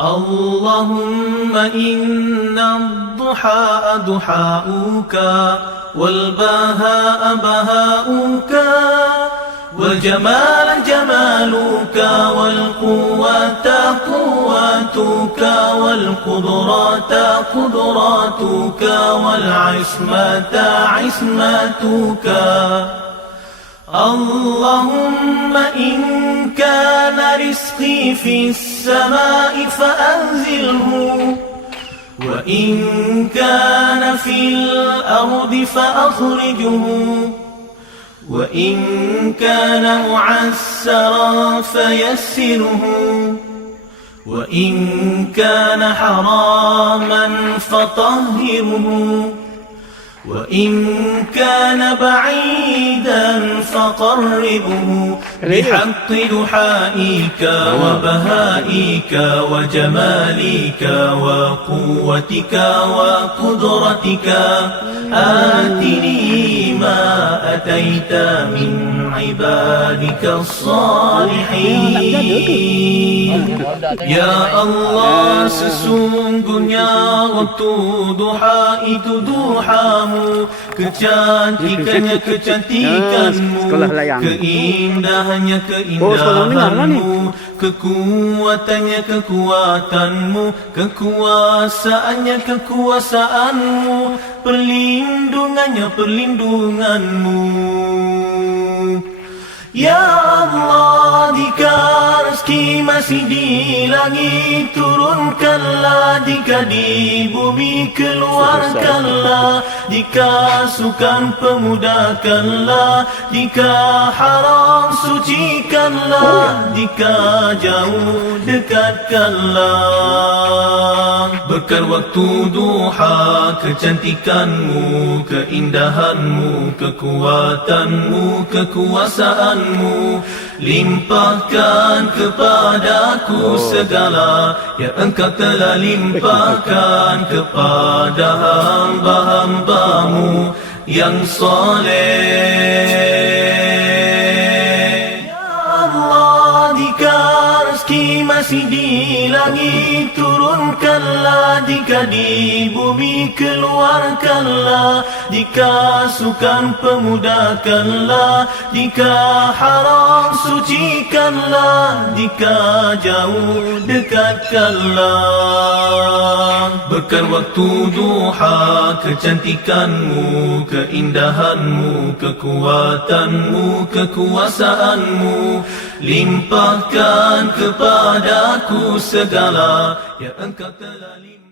اللهم إن الضحى ضحاؤك والبهاء بهاؤك والجمال جمالك والقوة قوتك والقدرات قدراتك والعصمة عصمتك اللهم إن كان رزقي في السماء فأنزله وإن كان في الأرض فأخرجه وإن كان معسرا فيسره وإن كان حراما فطهره وإن كان بعيدا فقربه بحق دحائك وبهائك وجمالك وقوتك وقدرتك. آتني ما أتيت من عبادك الصالحين. Ya Allah sesungguhnya waktu duha itu duhamu Kecantikannya kecantikanmu Sekolah layang. Keindahannya Oh, lah keindahanmu Kekuatannya kekuatanmu Kekuasaannya kekuasaanmu Perlindungannya perlindunganmu. Ya Allah jika rezeki masih di langit Turunkanlah jika di bumi keluarkanlah Jika sukan pemudahkanlah Jika haram sucikanlah Jika jauh dekatkanlah Berkat waktu duha kecantikanmu Keindahanmu, kekuatanmu, kekuasaanmu. Limpahkan kepadaku segala Yang engkau telah limpahkan kepada hamba-hambamu. Yang soleh masih di langit Turunkanlah jika di bumi keluarkanlah Jika sukan pemudahkanlah Jika haram sucikanlah Jika jauh dekatkanlah Berkat waktu duha kecantikanmu Keindahanmu, kekuatanmu, kekuasaanmu. Limpahkan kepadaku segala Yang engkau telah limpahkan